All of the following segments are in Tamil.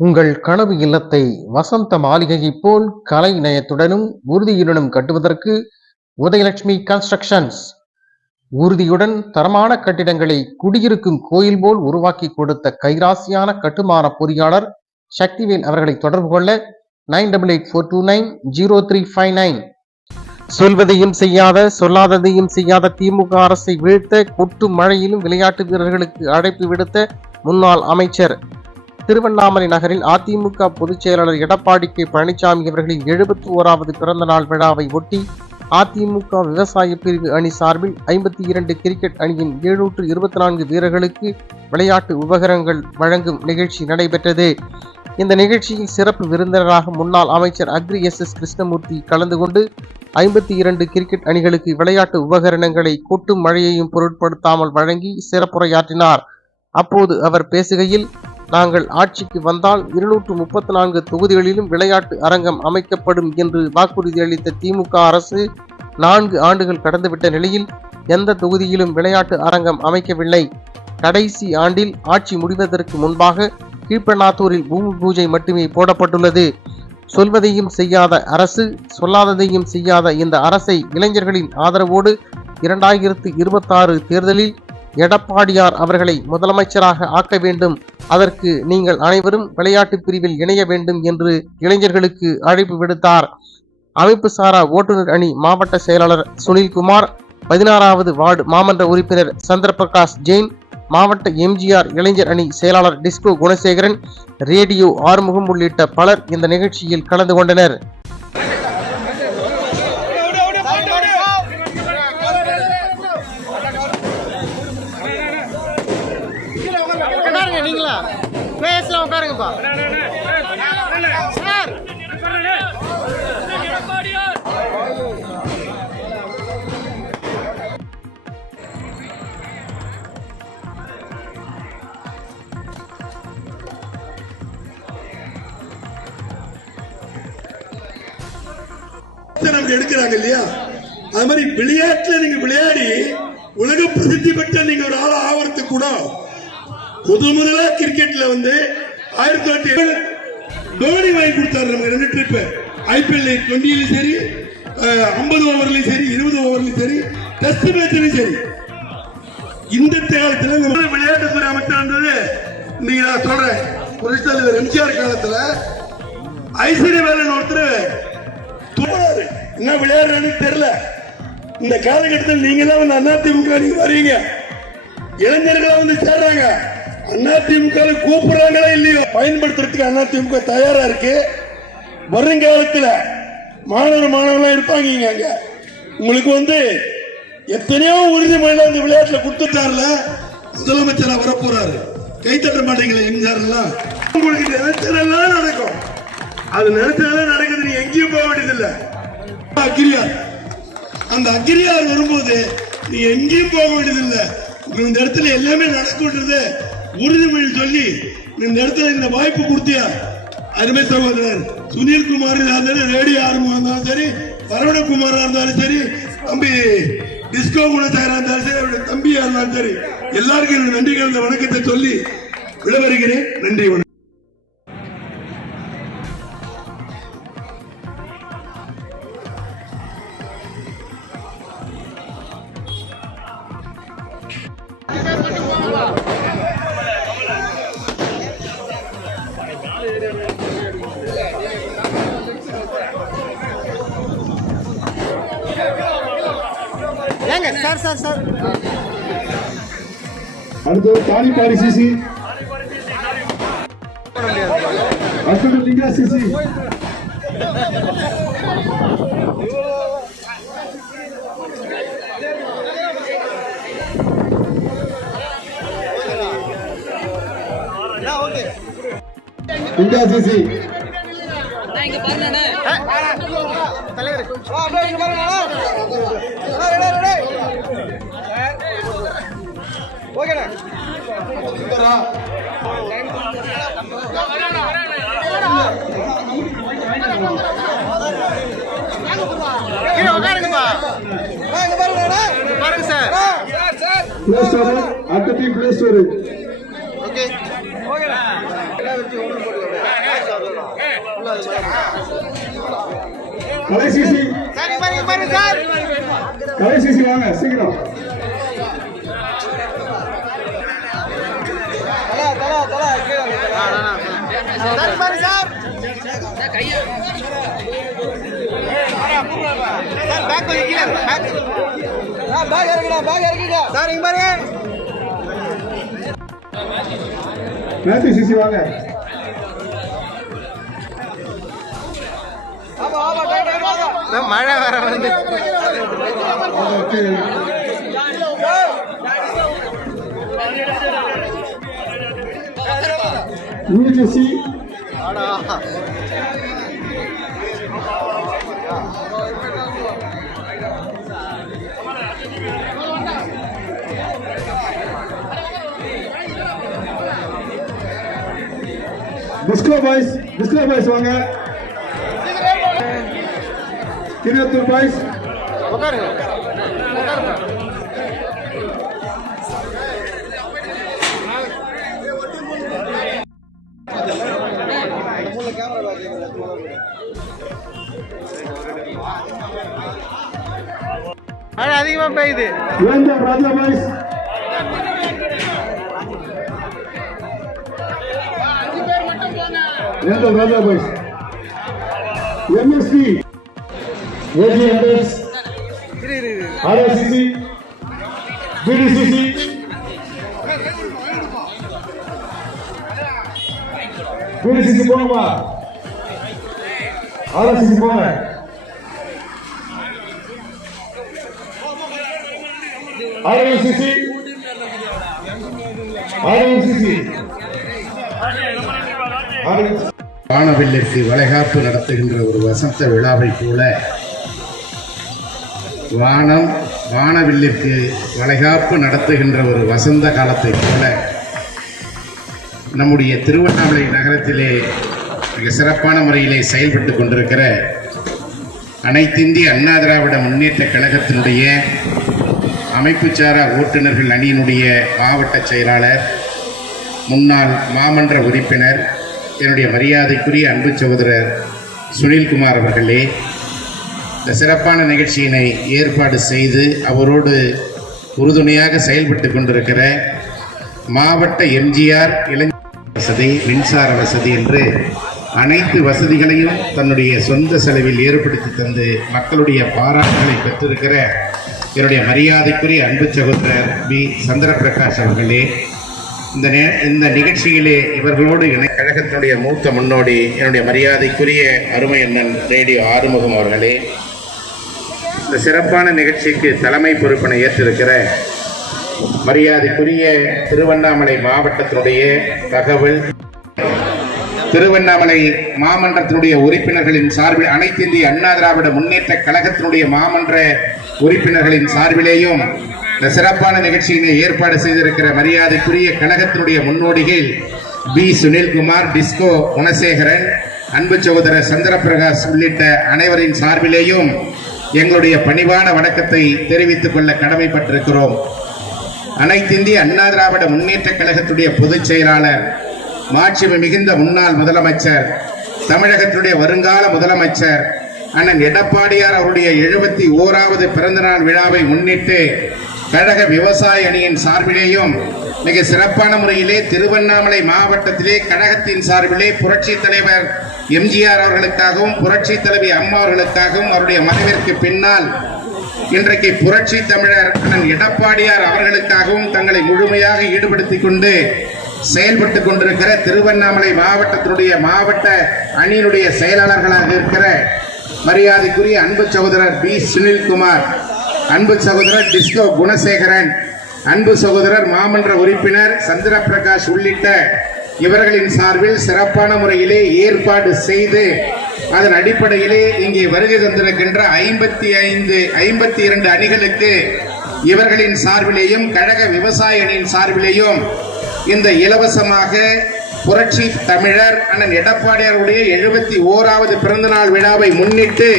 உங்கள் கனவு இல்லத்தை வசந்த மாளிகையைப் போல் கலை நயத்துடனும் உறுதியுடனும் கட்டுவதற்கு உதயலட்சுமி கன்ஸ்ட்ரக்ஷன்ஸ். உறுதியுடன் தரமான கட்டிடங்களை குடியிருக்கும் கோயில் போல் உருவாக்கி கொடுத்த கைராசியான கட்டுமான பொறியாளர் சக்திவேல் அவர்களை தொடர்பு கொள்ள 9884290359. சொல்வதையும் செய்யாத சொல்லாததையும் செய்யாத திமுக அரசை வீழ்த்த கொட்டு மழையிலும் விளையாட்டு வீரர்களுக்கு அழைப்பு விடுத்த முன்னாள் அமைச்சர். திருவண்ணாமலை நகரில் அதிமுக பொதுச் செயலாளர் எடப்பாடி கே பழனிசாமி அவர்களின் 71வது பிறந்த நாள் விழாவை ஒட்டி அதிமுக விவசாய பிரிவு அணி சார்பில் 52 கிரிக்கெட் அணியின் 724 வீரர்களுக்கு விளையாட்டு உபகரணங்கள் வழங்கும் நிகழ்ச்சி நடைபெற்றது. இந்த நிகழ்ச்சியில் சிறப்பு விருந்தினராக முன்னாள் அமைச்சர் அக்ரி SS கிருஷ்ணமூர்த்தி கலந்து கொண்டு 52 கிரிக்கெட் அணிகளுக்கு விளையாட்டு உபகரணங்களை கொட்டும் மழையையும் பொருட்படுத்தாமல் வழங்கி சிறப்புரையாற்றினார். அப்போது அவர் பேசுகையில், நாங்கள் ஆட்சிக்கு வந்தால் 234 தொகுதிகளிலும் விளையாட்டு அரங்கம் அமைக்கப்படும் என்று வாக்குறுதி அளித்த திமுக அரசு 4 ஆண்டுகள் கடந்துவிட்ட நிலையில் எந்த தொகுதியிலும் விளையாட்டு அரங்கம் அமைக்கவில்லை. கடைசி ஆண்டில் ஆட்சி முடிவதற்கு முன்பாக கீழ்பெண்ணாத்தூரில் பூமி பூஜை மட்டுமே போடப்பட்டுள்ளது. சொல்வதையும் செய்யாத அரசு, சொல்லாததையும் செய்யாத இந்த அரசை இளைஞர்களின் ஆதரவோடு 2026 தேர்தலில் எடப்பாடியார் அவர்களை முதலமைச்சராக ஆக்க வேண்டும். அதற்கு நீங்கள் அனைவரும் விளையாட்டு பிரிவில் இணைய வேண்டும் என்று இளைஞர்களுக்கு அழைப்பு விடுத்தார். அமைப்பு சாரா ஓட்டுநர் அணி மாவட்ட செயலாளர் சுனில்குமார், 16வது வார்டு மாமன்ற உறுப்பினர் சந்திரபிரகாஷ் ஜெயின், மாவட்ட MGR இளைஞர் அணி செயலாளர் டிஸ்கோ குணசேகரன், ரேடியோ ஆறுமுகம் உள்ளிட்ட பலர் இந்த நிகழ்ச்சியில் கலந்து கொண்டனர். எடுக்கிறாங்க இல்லையா, அது மாதிரி விளையாட்டுல நீங்க விளையாடி உலக பிரசித்தி பெற்ற நீங்க ஒரு ஆள ஆவறதுக்கு கூட முதலா கிரிக்கெட்ல 1907 தோனி வாங்கி கொடுத்தாரு. நமக்கு 2 ட்ரிப் IPL 20லயும் சரி, 50 ஓவர்லயும் சரி, 20 ஓவர்லயும் சரி, டெஸ்ட் மேட்ச்லயும் சரி. இந்த காலத்துல விளையாட்டுத்துறை அமைச்சர் இருந்தது நீங்க நான் சொல்றேன், புரட்சித் தலைவர் MGR காலத்துல ஐஸ்வர்யவேலன் ஒருத்தர் என்ன விளையாடுறன்னு தெரியல. இந்த காலகட்டத்தில் நீங்க தான் அதிமுக நீங்க வரீங்க, இளைஞர்களா சேர்றாங்க. அதிமுக கூப்பிடுறாங்களா இல்லையோ, பயன்படுத்துறதுக்கு அதிமுக தயாரா இருக்கு. வருங்காலத்தில் மாணவர்களா இருப்பாங்க. அங்க உங்களுக்கு எத்தனையோ உறுதிமொழி அந்த விளையாட்டுல கொடுத்துட்டார்ல, முதலமைச்சரா வரப்போறாரு. கை தட்ட மாட்டீங்களா எங்கெல்லாம்? உங்களுக்கு நினைச்சதெல்லாம் நடக்கும். அது நினைச்சதெல்லாம் நடக்குது, நீ எங்கேயும் போக வேண்டியதில்லை. அக்கிரியார், அந்த அக்கிரியார் வரும்போது நீ எங்கேயும் போக வேண்டியதில்லை. இந்த இடத்துல எல்லாமே நடக்கும்ன்றது உறுதிமொழி சொல்லி இந்த இடத்துல இந்த வாய்ப்பு கொடுத்தியா அருமை சகோதரர் சுனில்குமார் இருந்தாலும், ரேடியோ ஆறுமுகம் இருந்தாலும் சரி, சரவணகுமாரா இருந்தாலும் சரி, தம்பி டிஸ்கோ குணசேகரா இருந்தாலும் சரி, அவருடைய தம்பியா இருந்தாலும் சரி, எல்லாருக்கும் என்னுடைய நன்றி கலந்த வணக்கத்தை சொல்லி விடைபெறுகிறேன். நன்றி. சார் அடுத்தது தானிப்பாடி சிசி, அடுத்தது Linga CC, Linga CC, Play storage, at the team play storage. Okay. Kalai CC Kalai CC வாங்க சீக்கிரம். மேத்யூ சிசி வாங்க. மழை வர வந்து யூஜிசி டிஸ்கோ பாய்ஸ் வாங்க. கிரியாத்தூர் பாய்ஸ் உட்காருங்க. மழை அதிகமா பெய்யுது. வேந்தர் ராஜா பாய்ஸ் எம்எஸ்சி ஏஜிஎம்எஸ் ஆர்எஸ்சிசி பிடிசிசி பிடிசிசி போங்கப்பா. ஆர்எஸ்சிசி போங்க. ஆர்எஸ்சிசி வானவில்லிற்கு வளைகாப்பு நடத்துகின்ற ஒரு வசந்த விழாவை போல வானவில்லிற்கு வளைகாப்பு நடத்துகின்ற ஒரு வசந்த காலத்தை போல நம்முடைய திருவண்ணாமலை நகரத்திலே மிக சிறப்பான முறையிலே செயல்பட்டு கொண்டிருக்கிற அனைத்திந்திய அண்ணா திராவிட முன்னேற்ற கழகத்தினுடைய அமைப்புச்சாரா ஓட்டுநர்கள் அணியினுடைய மாவட்ட செயலாளர், முன்னாள் மாமன்ற உறுப்பினர், என்னுடைய மரியாதைக்குரிய அன்பு சகோதரர் சுனில்குமார் அவர்களே, இந்த சிறப்பான நிகழ்ச்சியினை ஏற்பாடு செய்து அவரோடு உறுதுணையாக செயல்பட்டு கொண்டிருக்கிற மாவட்ட எம்ஜிஆர் இளைஞர் வசதி, மின்சார வசதி என்று அனைத்து வசதிகளையும் தன்னுடைய சொந்த செலவில் ஏற்படுத்தி தந்து மக்களுடைய பாராட்டுகளை பெற்றிருக்கிற என்னுடைய மரியாதைக்குரிய அன்பு சகோதரர் பி சந்திரபிரகாஷ் அவர்களே, இந்த நிகழ்ச்சியிலே இவர்களோடு கழகத்தினுடைய மூத்த முன்னோடி என்னுடைய மரியாதைக்குரிய அருமை அண்ணன் ரேடியோ ஆறுமுகம் அவர்களே, இந்த சிறப்பான நிகழ்ச்சிக்கு தலைமை பொறுப்பினை ஏற்றிருக்கிற மரியாதைக்குரிய திருவண்ணாமலை மாவட்டத்தினுடைய தகவல் திருவண்ணாமலை மாமன்றத்தினுடைய உறுப்பினர்களின் சார்பில் அனைத்து இந்திய அண்ணா திராவிட முன்னேற்ற கழகத்தினுடைய மாமன்ற உறுப்பினர்களின் சார்பிலேயும் இந்த சிறப்பான நிகழ்ச்சியினை ஏற்பாடு செய்திருக்கிற மரியாதைக்குரிய கழகத்தினுடைய முன்னோடிகள் பி சுனில்குமார், டிஸ்கோ குணசேகரன், அன்பு சகோதரர் சந்திரபிரகாஷ் உள்ளிட்ட அனைவரின் சார்பிலேயும் எங்களுடைய பணிவான வணக்கத்தை தெரிவித்துக் கொள்ள கடமைப்பட்டிருக்கிறோம். அனைத்து இந்திய அண்ணா திராவிட முன்னேற்ற கழகத்துடைய பொதுச் செயலாளர், மாட்சிமை மிகுந்த முன்னாள் முதலமைச்சர், தமிழகத்தினுடைய வருங்கால முதலமைச்சர் அண்ணன் எடப்பாடியார் அவருடைய 71வது பிறந்தநாள் விழாவை முன்னிட்டு கழக விவசாய அணியின் சார்பிலேயும் மிக சிறப்பான முறையிலே திருவண்ணாமலை மாவட்டத்திலே கழகத்தின் சார்பிலே புரட்சி தலைவர் எம்ஜிஆர் அவர்களுக்காகவும் புரட்சி தலைவி அம்மா அவர்களுக்காகவும் அவருடைய மறைவிற்கு பின்னால் இன்றைக்கு புரட்சி தமிழர் அண்ணன் எடப்பாடியார் அவர்களுக்காகவும் தங்களை முழுமையாக ஈடுபடுத்திக் கொண்டு செயல்பட்டு கொண்டிருக்கிற திருவண்ணாமலை மாவட்டத்தினுடைய மாவட்ட அணியினுடைய செயலாளர்களாக இருக்கிற மரியாதைக்குரிய அன்பு சகோதரர் பி சுனில்குமார், அன்பு சகோதரர் டிஸ்கோ குணசேகரன், அன்பு சகோதரர் மாமன்ற உறுப்பினர் சந்திரபிரகாஷ் உள்ளிட்ட இவர்களின் சார்பில் சிறப்பான முறையிலே ஏற்பாடு செய்து அதன் அடிப்படையிலே இங்கே வருகை தந்திருக்கின்ற 52 அணிகளுக்கு இவர்களின் சார்பிலேயும் கழக விவசாய அணியின் சார்பிலேயும் இந்த இலவசமாக புரட்சி தமிழர் அண்ணன் எடப்பாடியாருடைய 71வது பிறந்தநாள் விழாவை முன்னிட்டு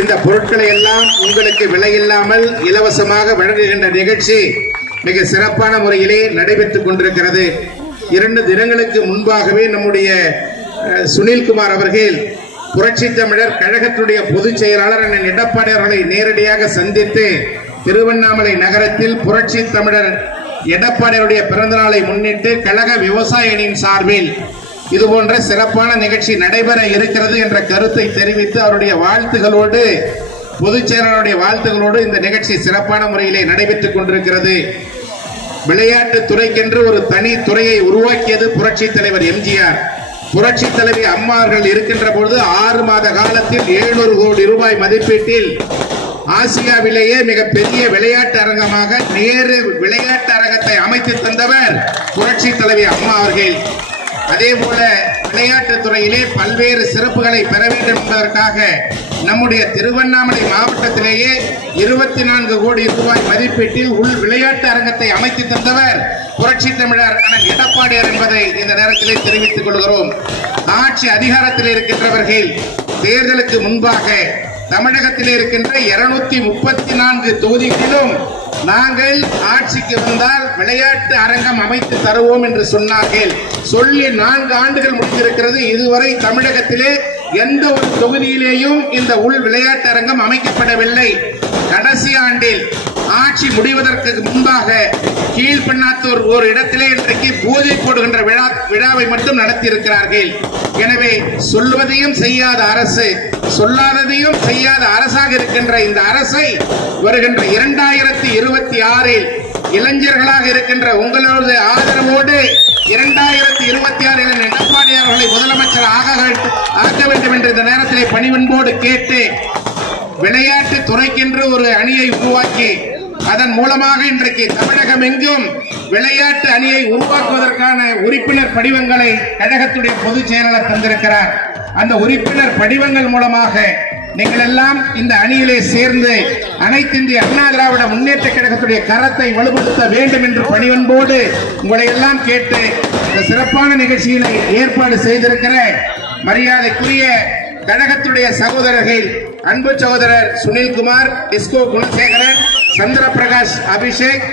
இந்த பொருட்களை எல்லாம் உங்களுக்கு விலையில்லாமல் இலவசமாக வழங்குகின்ற நிகழ்ச்சி மிக சிறப்பான முறையிலே நடைபெற்றுக் கொண்டிருக்கிறது. 2 தினங்களுக்கு முன்பாகவே நம்முடைய சுனில்குமார் அவர்கள் புரட்சி தமிழர் கழகத்துடைய பொதுச் செயலாளர் அண்ணன் எடப்பாடி அவர்களை நேரடியாக சந்தித்து திருவண்ணாமலை நகரத்தில் புரட்சி தமிழர் எடப்பாடியுடைய பிறந்த நாளை முன்னிட்டு கழக விவசாய அணியின் சார்பில் இது போன்ற சிறப்பான நிகழ்ச்சி நடைபெற இருக்கிறது என்ற கருத்தை தெரிவித்து அவருடைய வாழ்த்துகளோடு பொதுச் செயலாளருடைய வாழ்த்துகளோடு இந்த நிகழ்ச்சி சிறப்பான முறையிலே நடைபெற்றுக் கொண்டிருக்கிறது. விளையாட்டு துறைக்கென்று ஒரு தனி துறையை உருவாக்கியது புரட்சி தலைவர் எம்ஜிஆர். புரட்சி தலைவி அம்மா அவர்கள் இருக்கின்ற பொழுது 6 மாத காலத்தில் 700 கோடி ரூபாய் மதிப்பீட்டில் ஆசியாவிலேயே மிகப்பெரிய விளையாட்டு அரங்கமாக நேரு விளையாட்டு அரங்கத்தை அமைத்து தந்தவர் புரட்சி தலைவி அம்மா அவர்கள். அதே போல விளையாட்டு துறையிலே பல்வேறு சிறப்புகளை பெற வேண்டும் என்பதற்காக நம்முடைய திருவண்ணாமலை மாவட்டத்திலேயே 24 கோடி ரூபாய் மதிப்பீட்டில் உள் விளையாட்டு அரங்கத்தை அமைத்து தந்தவர் புரட்சி தமிழர் அண்ணன் எடப்பாடியார் என்பதை இந்த நேரத்திலே தெரிவித்துக் கொள்கிறோம். ஆட்சி அதிகாரத்தில் இருக்கின்றவர்கள் தேர்தலுக்கு முன்பாக தமிழகத்தில் இருக்கின்ற 234 தொகுதிகளிலும் நாங்கள் ஆட்சிக்கு வந்தால் விளையாட்டு அரங்கம் அமைத்து தருவோம் என்று சொன்னார்கள். சொல்லி 4 ஆண்டுகள் முடிந்திருக்கிறது. இதுவரை தமிழகத்திலே எந்த ஒரு தொகுதியிலேயும் இந்த உள் விளையாட்டு அரங்கம் அமைக்கப்படவில்லை. கடைசி ஆண்டில் ஆட்சி முடிவதற்கு முன்பாக கீழ்பண்ணாத்தூர் ஒரு இடத்திலே இன்றைக்கு பூஜை போடுகின்ற விழாவை மட்டும் நடத்தி இருக்கிறார்கள். எனவே சொல்வதையும் செய்யாத அரசு, சொல்லாததையும் செய்யாத அரசாக இருக்கின்ற இந்த அரசை வருகின்ற 2026 இளைஞர்களாக இருக்கின்ற உங்களோட ஆதரவோடு 2026 எடப்பாடி அவர்களை முதலமைச்சர் ஆக்க வேண்டும் என்ற இந்த நேரத்திலே பணிவன்போடு கேட்டு விளையாட்டு துறைக்கென்று ஒரு அணியை உருவாக்கி அதன் மூலமாக இன்றைக்கு தமிழகம் எங்கும் விளையாட்டு அணியை உருவாக்குவதற்கான உறுப்பினர் படிவங்களை கழகத்துடைய பொதுச் செயலாளர் தந்திருக்கிறார். அந்த உறுப்பினர் படிவங்கள் மூலமாக நீங்கள் எல்லாம் இந்த அணியிலே சேர்ந்து அனைத்து இந்திய அண்ணா திராவிட முன்னேற்ற கழகத்துடைய கரத்தை வலுப்படுத்த வேண்டும் என்று பணிவன்போடு உங்களை எல்லாம் கேட்டு இந்த சிறப்பான நிகழ்ச்சியினை ஏற்பாடு செய்திருக்கிற மரியாதைக்குரிய கழகத்துடைய சகோதரர்கள் அன்பு சகோதரர் சுனில்குமார், டிஸ்கோ குணசேகரன், சந்திர பிரகாஷ், அபிஷேக்,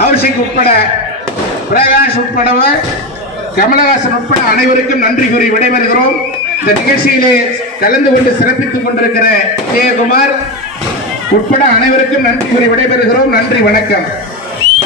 கௌஷிக் உட்பட பிரகாஷ் உட்படவர் கமலஹாசன் உட்பட அனைவருக்கும் நன்றி கூறி விடைபெறுகிறோம். இந்த நிகழ்ச்சியிலே கலந்து கொண்டு சிறப்பித்துக் கொண்டிருக்கிற விஜயகுமார் உட்பட அனைவருக்கும் நன்றி கூறி விடைபெறுகிறோம். நன்றி, வணக்கம்.